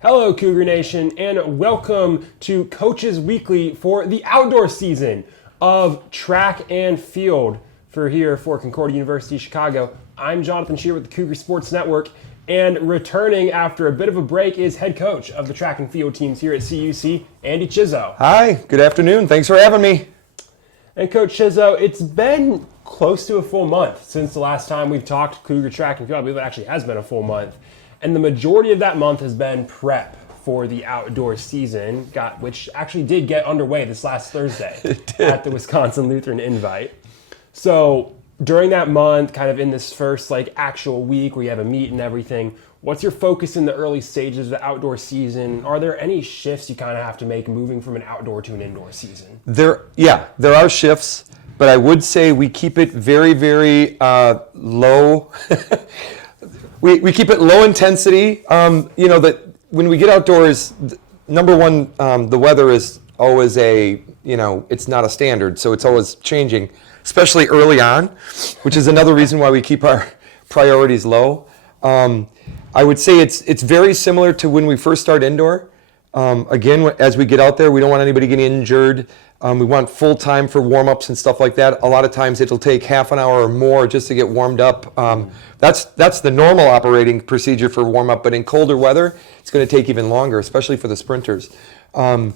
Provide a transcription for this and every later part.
Hello, Cougar Nation, and welcome to Coaches Weekly for the outdoor season of track and field for Concordia University, Chicago. I'm Jonathan Shear with the Cougar Sports Network, and returning after a bit of a break is head coach of the track and field teams here at CUC, Andy Chizzo. Hi, good afternoon. Thanks for having me. And Coach Chizzo, it's been close to a full month since the last time we've talked Cougar track and field. I believe it actually has been a full month. And the majority of that month has been prep for the outdoor season, which actually did get underway this last Thursday at the Wisconsin Lutheran Invite. So during that month, kind of in this first actual week where you have a meet and everything, what's your focus in the early stages of the outdoor season? Are there any shifts you kind of have to make moving from an outdoor to an indoor season? There are shifts, but I would say we keep it very, very low. We keep it low intensity. That when we get outdoors, number one, the weather is always it's not a standard, so it's always changing, especially early on, which is another reason why we keep our priorities low. I would say it's very similar to when we first start indoor. Again, as we get out there, we don't want anybody getting injured. We want full time for warm-ups and stuff like that. A lot of times it'll take half an hour or more just to get warmed up. That's the normal operating procedure for warm-up, but in colder weather, it's going to take even longer, especially for the sprinters. For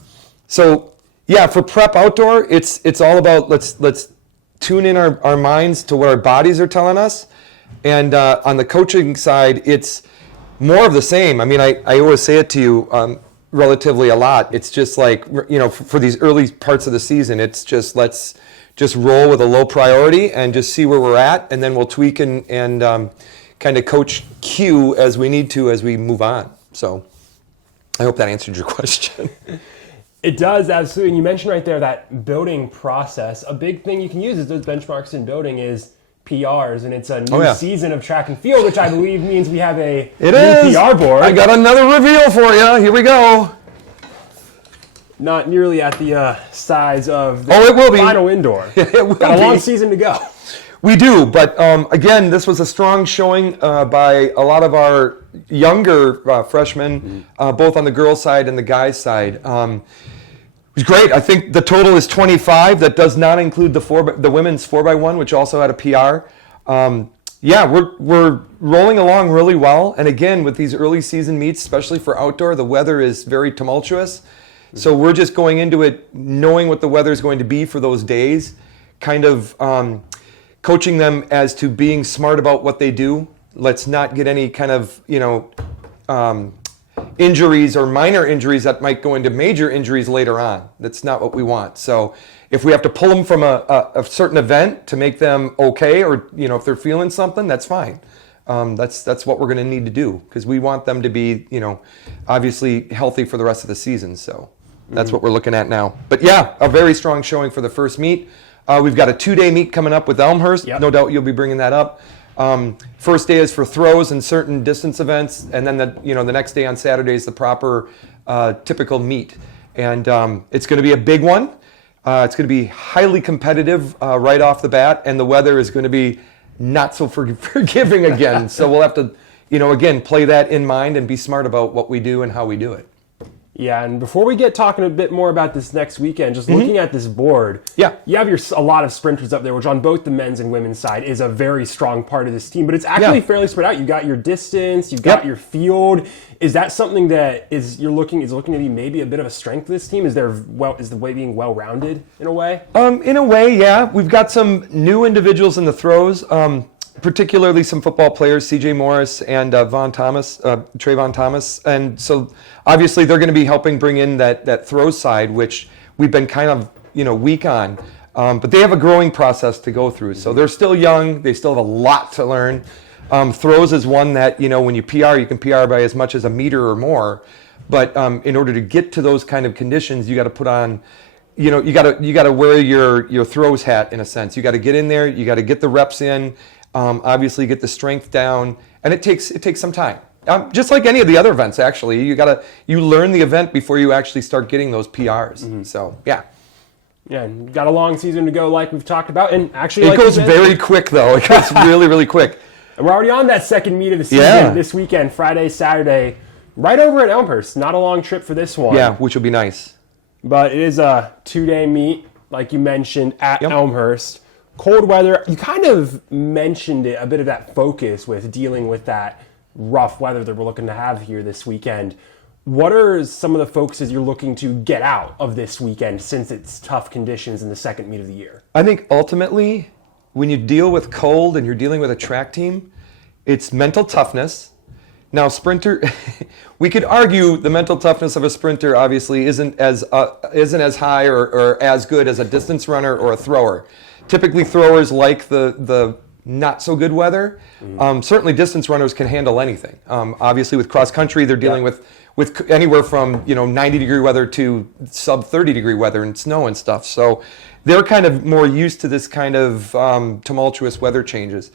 prep outdoor, it's all about let's tune in our minds to what our bodies are telling us. And on the coaching side, it's more of the same. I mean, I always say it to you relatively a lot. It's just for these early parts of the season, it's just let's just roll with a low priority and just see where we're at, and then we'll tweak and kind of coach cue as we need to as we move on. So I hope that answered your question. It does, absolutely. And you mentioned right there that building process. A big thing you can use as those benchmarks in building is PRs, and it's a new season of track and field, which I believe means we have a new PR board. I got another reveal for you. Here we go. Not nearly at the size of the it will be. final indoor. It will got a be. long season to go. We do, but again, this was a strong showing by a lot of our younger freshmen, both on the girls' side and the guys' side. It was great. I think the total is 25. That does not include the women's 4x1, which also had a PR. We're rolling along really well. And again, with these early season meets, especially for outdoor, the weather is very tumultuous. So we're just going into it knowing what the weather is going to be for those days, kind of coaching them as to being smart about what they do. Let's not get any kind of, injuries or minor injuries that might go into major injuries later on. That's not what we want. So if we have to pull them from a certain event to make them okay, or if they're feeling something, that's fine. That's what we're going to need to do, because we want them to be obviously healthy for the rest of the season. So that's what we're looking at now. But a very strong showing for the first meet. We've got a 2-day meet coming up with Elmhurst. Yep. No doubt you'll be bringing that up. First day is for throws and certain distance events, and then the next day on Saturday is the proper typical meet. And it's going to be a big one. It's going to be highly competitive right off the bat, and the weather is going to be not so forgiving again. So we'll have to, again, play that in mind and be smart about what we do and how we do it. Yeah, and before we get talking a bit more about this next weekend, just looking at this board, you have a lot of sprinters up there, which on both the men's and women's side is a very strong part of this team. But it's actually fairly spread out. You've got your distance, you've got your field. Is that something that is looking to be maybe a bit of a strength of this team? Is the way being well-rounded in a way? In a way, yeah. We've got some new individuals in the throws. Particularly some football players, C.J. Morris and Trayvon Thomas. And so obviously they're going to be helping bring in that throw side, which we've been kind of weak on. But they have a growing process to go through. So they're still young. They still have a lot to learn. Throws is one that, when you PR, you can PR by as much as a meter or more. But in order to get to those kind of conditions, you got to put on, you got to wear your throws hat in a sense. You got to get in there. You got to get the reps in. Obviously get the strength down, and it takes some time. Just like any of the other events, actually, you learn the event before you actually start getting those PRs. So got a long season to go, like we've talked about, and actually it goes very quick though. It goes really, really quick. And we're already on that second meet of the season this weekend, Friday, Saturday. right over at Elmhurst. Not a long trip for this one. Yeah, which will be nice. But it is a 2-day meet, like you mentioned, at Elmhurst. Cold weather. You kind of mentioned it, a bit of that focus with dealing with that rough weather that we're looking to have here this weekend. What are some of the focuses you're looking to get out of this weekend since it's tough conditions in the second meet of the year? I think ultimately, when you deal with cold and you're dealing with a track team, it's mental toughness. Now, sprinter, we could argue the mental toughness of a sprinter obviously isn't as high or as good as a distance runner or a thrower. Typically, throwers like the not so good weather. Certainly, distance runners can handle anything. Obviously, with cross country, they're dealing with anywhere from 90-degree weather to sub 30-degree weather and snow and stuff. So they're kind of more used to this kind of tumultuous weather changes.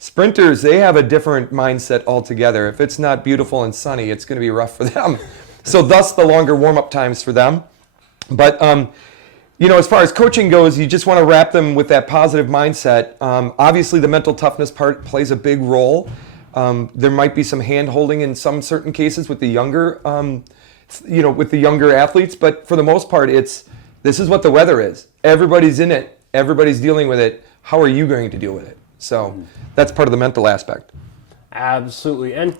Sprinters, they have a different mindset altogether. If it's not beautiful and sunny, it's going to be rough for them. So thus the longer warm-up times for them. But as far as coaching goes, you just want to wrap them with that positive mindset. Obviously, the mental toughness part plays a big role. There might be some hand-holding in some certain cases with the younger, athletes. But for the most part, this is what the weather is. Everybody's in it. Everybody's dealing with it. How are you going to deal with it? So that's part of the mental aspect. Absolutely. And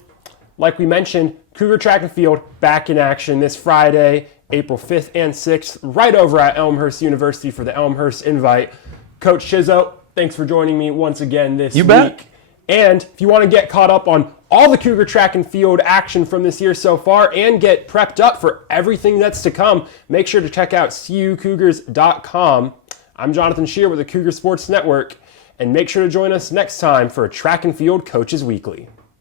like we mentioned, Cougar Track and Field back in action this Friday, April 5th and 6th, right over at Elmhurst University for the Elmhurst Invite. Coach Chizzo, thanks for joining me once again this week. Bet. And if you want to get caught up on all the Cougar Track and Field action from this year so far and get prepped up for everything that's to come, make sure to check out cucougars.com. I'm Jonathan Shear with the Cougar Sports Network, and make sure to join us next time for Track and Field Coaches Weekly.